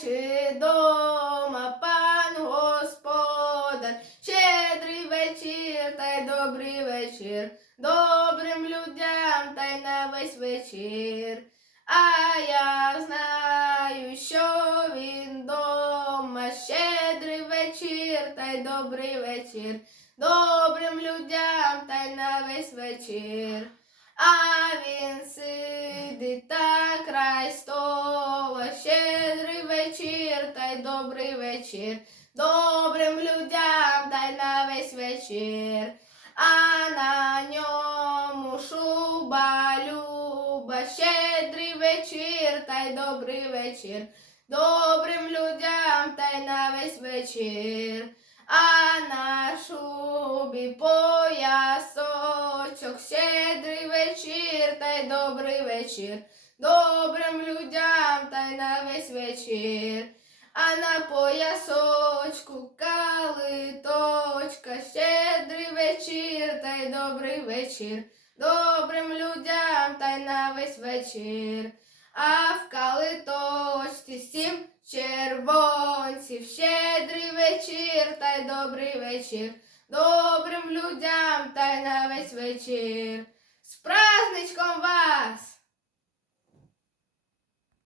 чи дома пан господар, щедрий вечір та й добрий вечір, добрим людям та й на весь вечір. А я знаю, що він дома, щедрий вечір та й добрий вечір, добрим людям та й на весь вечір. А він сидить та край стола, щедрий вечір та й добрий вечір, добрим людям та й на весь вечір, а на ньому шуба люба, щедрий вечір та й добрий вечір, добрим людям та й на весь вечір, а на шубі поясочок, щедрий вечір та й добрий вечір, добрим людям та й на весь вечір, А на поясочку калиточка, щедрий вечір та й добрий вечір, добрим людям та й на весь вечір, а в калиточці сім червонців, щедрий вечір та й добрий вечір, добрим людям та й на весь вечір. З праздничком вас!